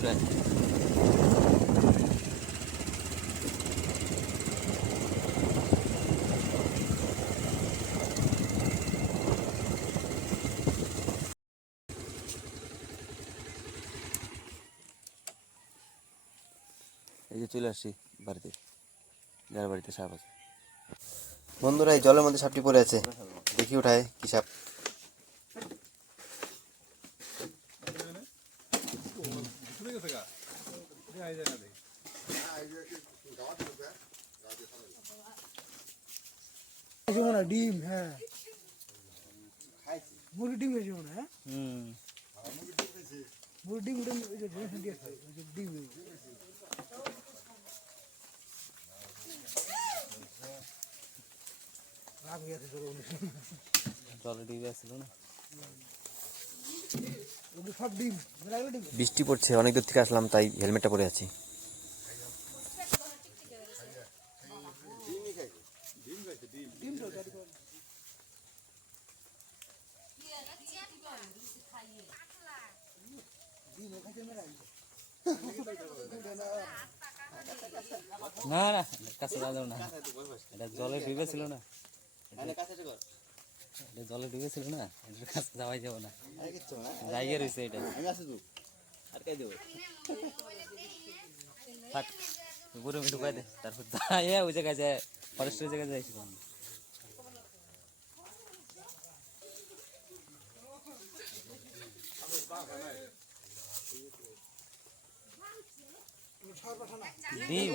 প্রায় এই যে চলে আসছি বাড়িতে, যার বাড়িতে সাপ আছে। বন্ধুরা, এই জলের মধ্যে সাপটি পড়ে আছে। দেখি উঠায় কি সাপ। খাইছে মনে হয় ডিম হ্যাঁ মুরগি ডিম খাইছে মনে হয় হ্যাঁ? হুম মুরগি ডিম ডিম ওই যে ড্রেস দিয়ে খায়, ওই যে ডিম রাগ হয়ে গেছে তোর ওগুলো। জলে ডিবে আসছিল না ওগুলো সব ডিম লাগল ডিম বৃষ্টি পড়ছে অনেক দূর থেকে আসলাম তাই হেলমেটটা পরে আছি। না না কাছে যাও না। এটা জলে ডুবে ছিল না। জলে ডুবে ছিল না এটার কাছে যাওয়াই যাব না। জায়গা রয়েছে এটা। থাক উপরে আমি ঢুকাই দে তারপর যাই ওই জায়গায় যায় ফরেস্টের জায়গায় যাইছিল ডিম।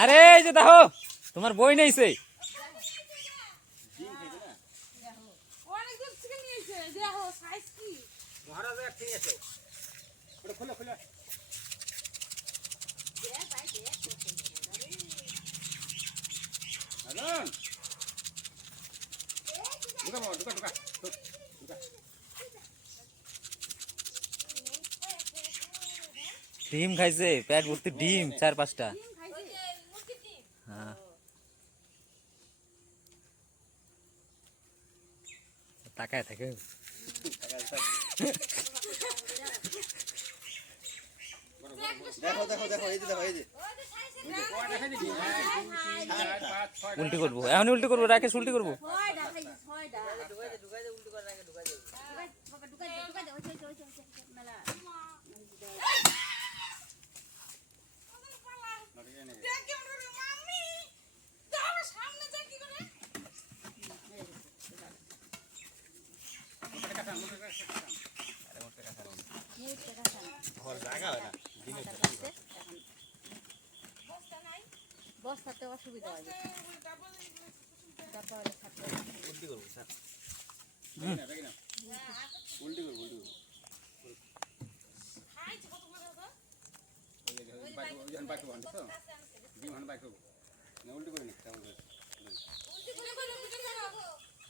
এই যে দেখো তোমার বই নেইছে। ডিম খাইছে পেট ভর্তি ডিম চার পাঁচটা ওই যে মুরগির ডিম হ্যাঁ তাকায় থাকে দেখো দেখো দেখো এই যে দেখো এই যে উল্টি করব এখন উল্টি করব রাকেশ উল্টি করব ঢুকাই দে ঢুকাই দে ঢুকাই দে বাবা ঢুকাই দে ঢুকাই দে ওই যে ওই যে ওই যে মেলা বস্তাতে অসুবিধা হয় তারপর থাকতে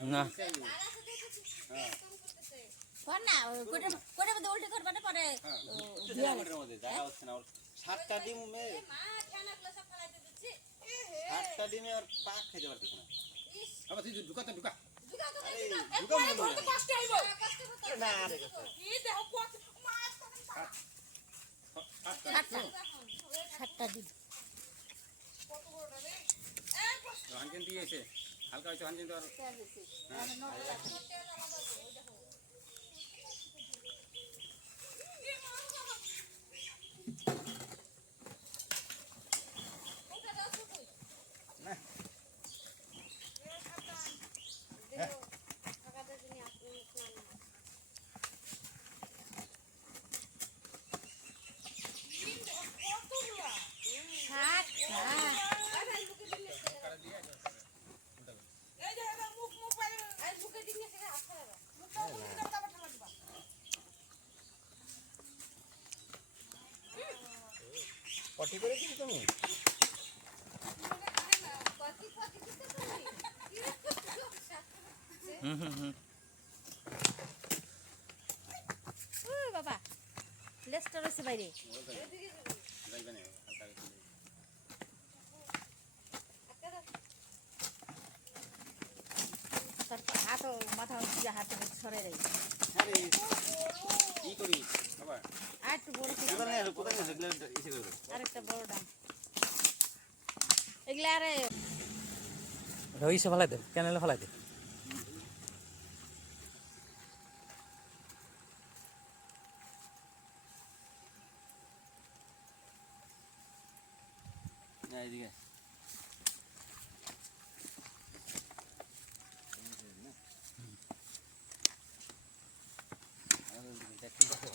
না কর। না। কোটে কোটে মধ্যে উল্টে করবা না পরে সাতটা ডিমে মা ঠানাগুলো সব সাতটা ডিমে আর পাক খেতে পারতেছে না আবার তুই ঢুকা তো ঢুকা ঢুকা তো আরে, না Yeah. হুম হুম হুম। ও বাবা লেস্টার রয়েছে বাইরে। যাইবে না হালকা একটু। তার হাত মাথা হাত সরে দেয়। রইসে ফেলাই দে ক্যানেলে ফেলাই দে এইদিকে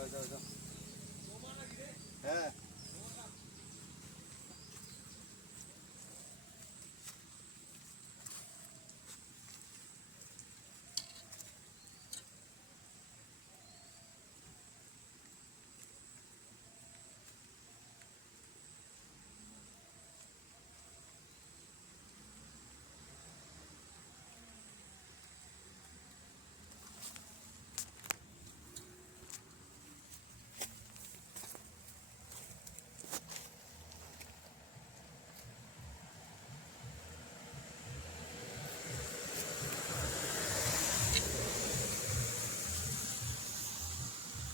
যাও যাও যাও। হ্যাঁ।